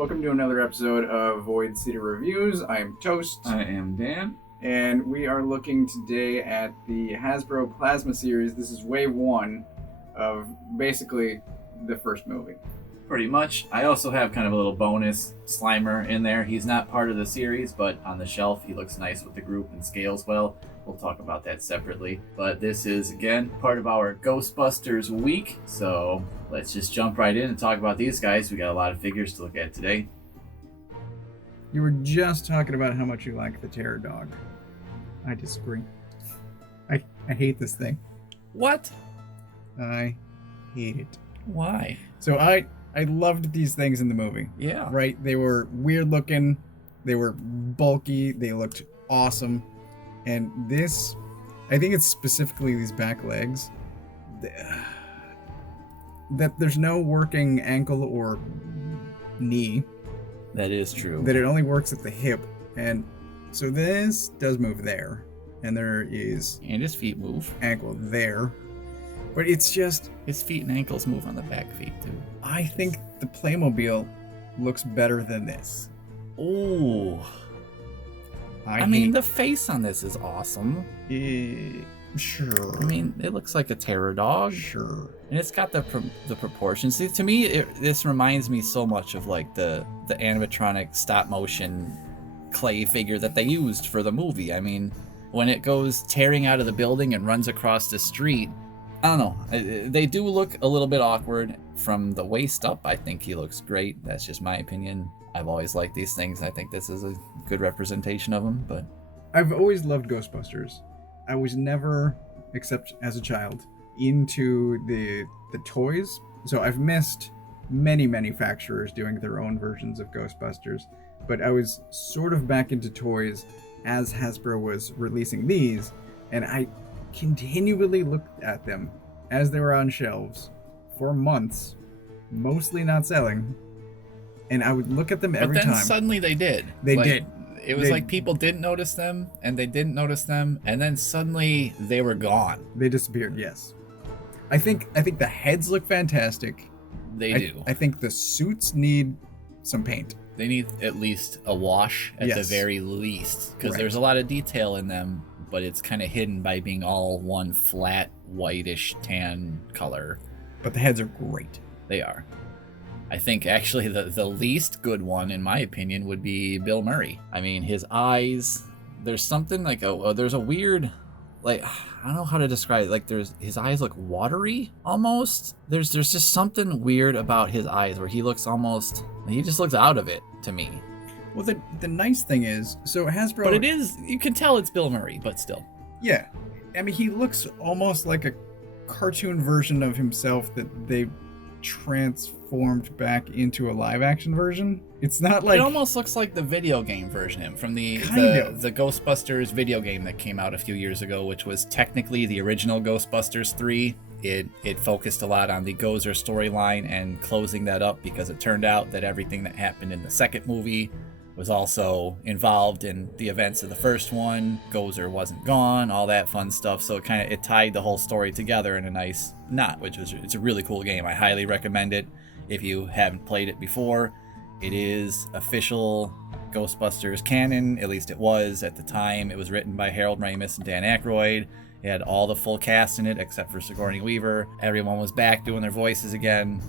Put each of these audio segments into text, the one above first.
Welcome to another episode of Void City Reviews. I am Toast. I am Dan. And we are looking today at the Hasbro Plasma Series. This is wave one of basically the first movie. Pretty much. I also have kind of a little bonus Slimer in there. He's not part of the series, but on the shelf he looks nice with the group and scales well. We'll talk about that separately. But this is, again, part of our Ghostbusters week. So let's just jump right in and talk about these guys. We got a lot of figures to look at today. You were just talking about how much you like the Terror Dog. I disagree. I hate this thing. What? I hate it. Why? So I loved these things in the movie. Yeah. Right? They were weird looking. They were bulky. They looked awesome. And this, I think it's specifically these back legs, that there's no working ankle or knee. That is true. That it only works at the hip. And so this does move there. And there is... And his feet move. Ankle there. But it's just... His feet and ankles move on the back feet, too. I think the Playmobil looks better than this. Ooh. I mean, the face on this is awesome. Sure. I mean, it looks like a terror dog. Sure. And it's got the proportions. See, to me, this reminds me so much of like the animatronic stop motion clay figure that they used for the movie. I mean, when it goes tearing out of the building and runs across the street, I don't know. They do look a little bit awkward from the waist up. I think he looks great. That's just my opinion. I've always liked these things. I think this is a good representation of them. But I've always loved Ghostbusters. I was never, except as a child, into the toys. So I've missed many manufacturers doing their own versions of Ghostbusters. But I was sort of back into toys as Hasbro was releasing these. And I continually looked at them as they were on shelves for months, mostly not selling. And I would look at them every time. But then suddenly they did. They did. It was like people didn't notice them, and they didn't notice them, and then suddenly they were gone. They disappeared, yes. I think the heads look fantastic. They do. I think the suits need some paint. They need at least a wash at the very least, because there's a lot of detail in them, but it's kind of hidden by being all one flat, whitish tan color. But the heads are great. They are. I think actually the least good one, in my opinion, would be Bill Murray. I mean, his eyes, there's something like, there's a weird, like, I don't know how to describe it. Like, his eyes look watery, almost. There's just something weird about his eyes where he just looks out of it to me. Well, the nice thing is, so Hasbro... But it is, you can tell it's Bill Murray, but still. Yeah. I mean, he looks almost like a cartoon version of himself that they transformed back into a live action version. It's not like... It almost looks like the video game version from the Ghostbusters video game that came out a few years ago, which was technically the original Ghostbusters 3. It focused a lot on the Gozer storyline and closing that up, because it turned out that everything that happened in the second movie was also involved in the events of the first one. Gozer wasn't gone, all that fun stuff. So it tied the whole story together in a nice knot, it's a really cool game. I highly recommend it if you haven't played it before. It is official Ghostbusters canon, at least it was at the time. It was written by Harold Ramis and Dan Aykroyd. It had all the full cast in it except for Sigourney Weaver. Everyone was back doing their voices again.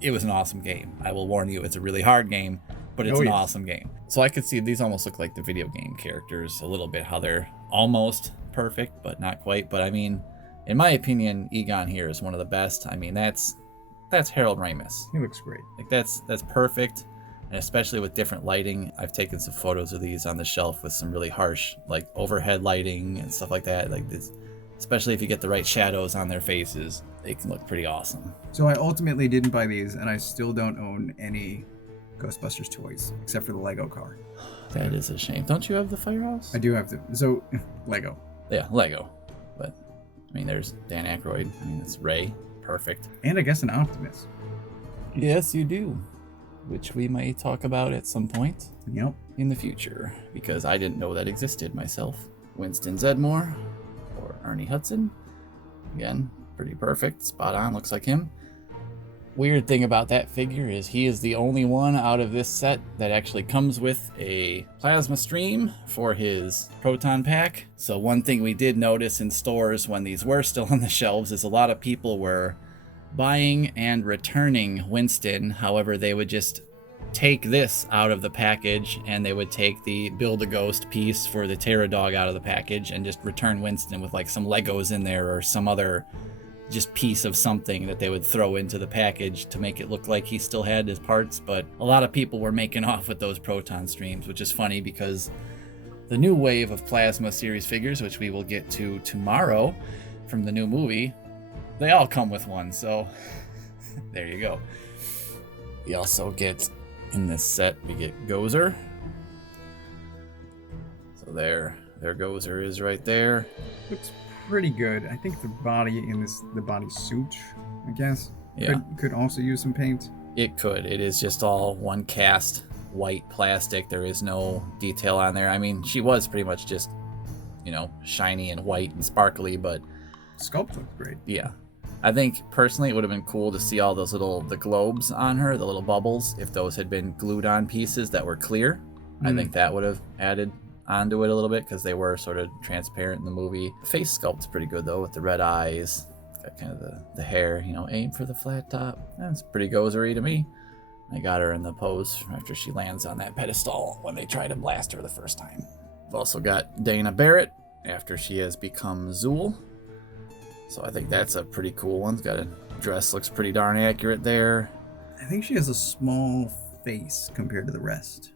It was an awesome game. I will warn you, it's a really hard game, but it's an awesome game. So I could see these almost look like the video game characters a little bit, how they're almost perfect, but not quite. But I mean, in my opinion, Egon here is one of the best. I mean, that's Harold Ramis. He looks great. Like that's perfect, and especially with different lighting. I've taken some photos of these on the shelf with some really harsh, like overhead lighting and stuff like that. Like this, especially if you get the right shadows on their faces, they can look pretty awesome. So I ultimately didn't buy these, and I still don't own any Ghostbusters toys, except for the Lego car. That is a shame. Don't you have the firehouse? I do have to. So, Lego. Yeah, Lego. But, I mean, there's Dan Aykroyd. I mean, it's Ray. Perfect. And I guess an Optimus. Yes, you do. Which we may talk about at some point. Yep. In the future. Because I didn't know that existed myself. Winston Zedmore. Or Ernie Hudson. Again, pretty perfect. Spot on. Looks like him. weird thing about that figure is he is the only one out of this set that actually comes with a plasma stream for his proton pack. So one thing we did notice in stores when these were still on the shelves is a lot of people were buying and returning Winston. However, they would just take this out of the package and they would take the Build-A-Ghost piece for the Terror Dog out of the package and just return Winston with like some Legos in there or some other just piece of something that they would throw into the package to make it look like he still had his parts. But a lot of people were making off with those proton streams, which is funny because the new wave of Plasma Series figures, which we will get to tomorrow from the new movie, they all come with one, so there you go. We also get, in this set, we get Gozer. So there Gozer is right there. Looks pretty good. I think the body in the body suit, I guess, could also use some paint. It could. It is just all one cast white plastic. There is no detail on there. I mean, she was pretty much just, shiny and white and sparkly, but sculpt looked great. Yeah. I think personally it would have been cool to see all those the globes on her, the little bubbles, if those had been glued on pieces that were clear. I think that would have added onto it a little bit because they were sort of transparent in the movie. Face sculpt's pretty good though, with the red eyes. It's got kind of the hair, aim for the flat top. That's pretty Gozer-y to me. I got her in the pose after she lands on that pedestal when they try to blast her the first time. We've also got Dana Barrett after she has become Zool. So I think that's a pretty cool one. It's got a dress, looks pretty darn accurate there. I think she has a small face compared to the rest.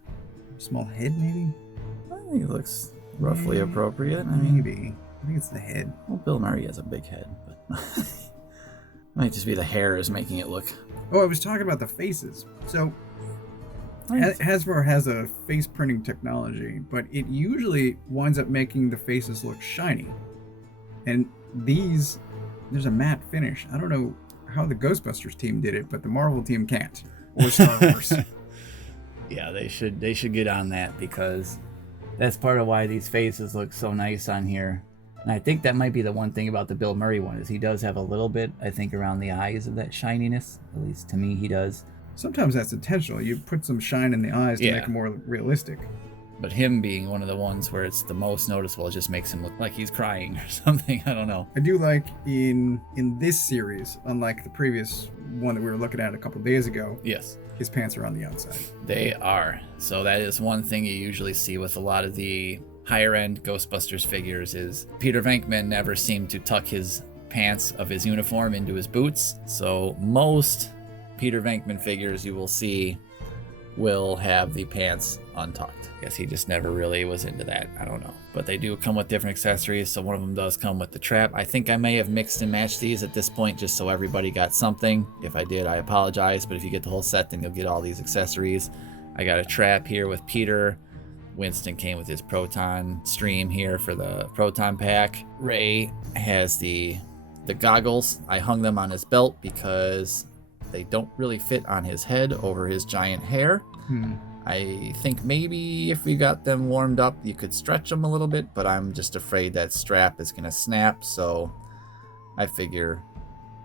Small head, maybe? I think it looks roughly appropriate. Maybe. I think it's the head. Well, Bill Murray has a big head, but it might just be the hair is making it look. Oh, I was talking about the faces. So Hasbro has a face printing technology, but it usually winds up making the faces look shiny. And there's a matte finish. I don't know how the Ghostbusters team did it, but the Marvel team can't. Or Star Wars. Yeah, they should get on that because that's part of why these faces look so nice on here. And I think that might be the one thing about the Bill Murray one is he does have a little bit, I think, around the eyes of that shininess. At least to me, he does. Sometimes that's intentional. You put some shine in the eyes to make it more realistic. But him being one of the ones where it's the most noticeable, it just makes him look like he's crying or something. I don't know. I do like in this series, unlike the previous one that we were looking at a couple days ago. Yes. His pants are on the outside. They are. So that is one thing you usually see with a lot of the higher end Ghostbusters figures is Peter Venkman never seemed to tuck his pants of his uniform into his boots. So most Peter Venkman figures you will see will have the pants untucked. Guess he just never really was into that. I don't know. But they do come with different accessories. So one of them does come with the trap. I think I may have mixed and matched these at this point just so everybody got something. If I did, I apologize. But if you get the whole set, then you'll get all these accessories. I got a trap here with Peter. Winston came with his proton stream here for the proton pack. Ray has the goggles. I hung them on his belt because they don't really fit on his head over his giant hair. I think maybe if we got them warmed up, you could stretch them a little bit, but I'm just afraid that strap is going to snap, so I figure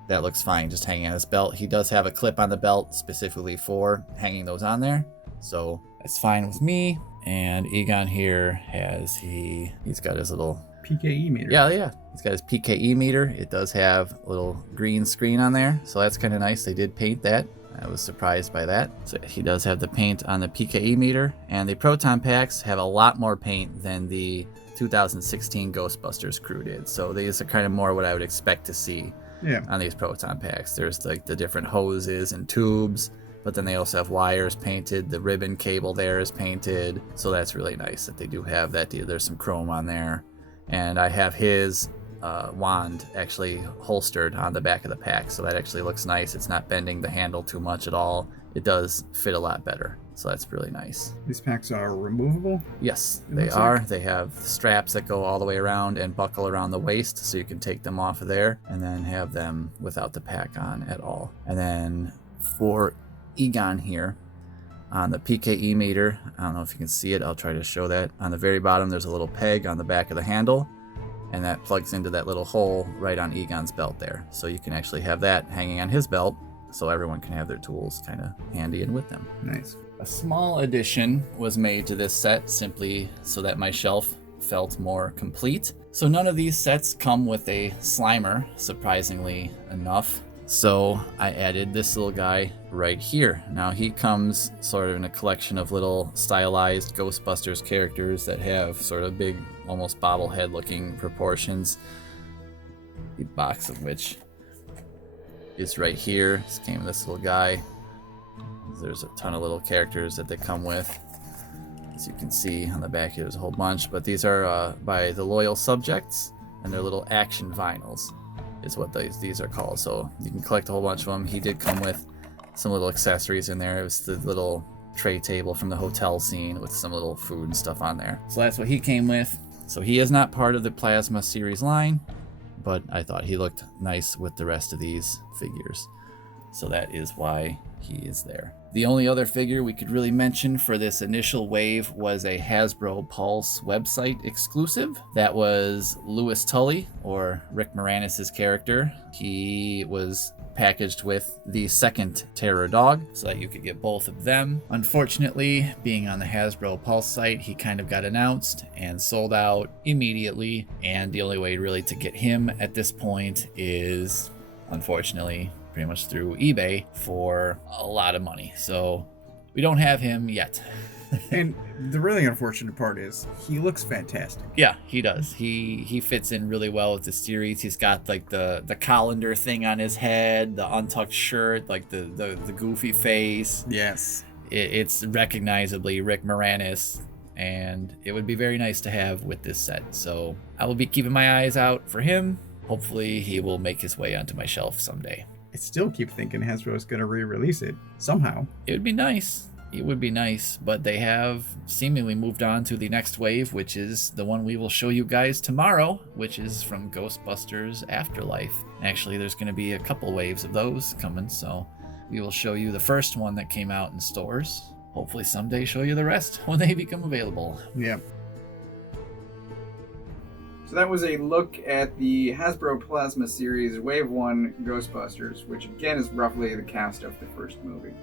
that looks fine just hanging on his belt. He does have a clip on the belt specifically for hanging those on there, so that's fine with me. And Egon here he's got his little PKE meter. Yeah. He's got his PKE meter. It does have a little green screen on there, so that's kind of nice. They did paint that. I was surprised by that. So he does have the paint on the PKE meter, and the proton packs have a lot more paint than the 2016 Ghostbusters crew did. So these are kind of more what I would expect to see on these proton packs. There's like the different hoses and tubes, but then they also have wires painted. The ribbon cable there is painted. So that's really nice that they do have that. There's some chrome on there. And I have his wand actually holstered on the back of the pack, so that actually looks nice. It's not bending the handle too much at all. It does fit a lot better, so that's really nice. These packs are removable? Yes, they are. They have straps that go all the way around and buckle around the waist, so you can take them off of there and then have them without the pack on at all. And then for Egon here, on the PKE meter, I don't know if you can see it, I'll try to show that. On the very bottom, there's a little peg on the back of the handle, and that plugs into that little hole right on Egon's belt there. So you can actually have that hanging on his belt, so everyone can have their tools kind of handy and with them. Nice. A small addition was made to this set simply so that my shelf felt more complete. So none of these sets come with a Slimer, surprisingly enough. So I added this little guy right here. Now he comes sort of in a collection of little stylized Ghostbusters characters that have sort of big, almost bobblehead looking proportions. The box of which is right here. This came with this little guy. There's a ton of little characters that they come with. As you can see on the back here, there's a whole bunch, but these are by the Loyal Subjects, and they're little action vinyls is what these are called. So you can collect a whole bunch of them. He did come with some little accessories in there. It was the little tray table from the hotel scene with some little food and stuff on there. So that's what he came with. So he is not part of the Plasma series line, but I thought he looked nice with the rest of these figures. So that is why he is there. The only other figure we could really mention for this initial wave was a Hasbro Pulse website exclusive. That was Louis Tully, or Rick Moranis' character. He was packaged with the second Terror Dog so that you could get both of them. Unfortunately, being on the Hasbro Pulse site, he kind of got announced and sold out immediately, and the only way really to get him at this point is, unfortunately, pretty much through eBay for a lot of money. So we don't have him yet. And the really unfortunate part is he looks fantastic. Yeah, he does. He fits in really well with the series. He's got like the colander thing on his head, the untucked shirt, like the goofy face. Yes. It's recognizably Rick Moranis, and it would be very nice to have with this set. So I will be keeping my eyes out for him. Hopefully he will make his way onto my shelf someday. I still keep thinking Hasbro is going to re-release it somehow. It would be nice. It would be nice, but they have seemingly moved on to the next wave, which is the one we will show you guys tomorrow, which is from Ghostbusters Afterlife. Actually, there's going to be a couple waves of those coming, so we will show you the first one that came out in stores. Hopefully someday show you the rest when they become available. Yeah. So that was a look at the Hasbro Plasma Series Wave 1 Ghostbusters, which again is roughly the cast of the first movie.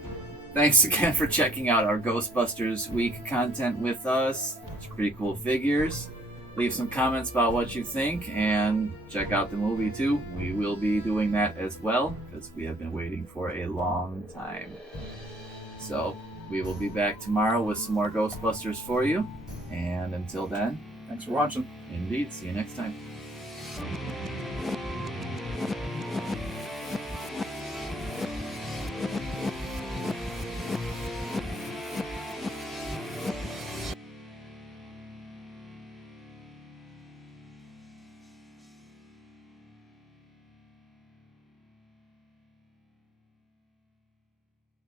Thanks again for checking out our Ghostbusters Week content with us. It's pretty cool figures. Leave some comments about what you think and check out the movie too. We will be doing that as well because we have been waiting for a long time. So we will be back tomorrow with some more Ghostbusters for you. And until then, thanks for watching. Indeed. See you next time.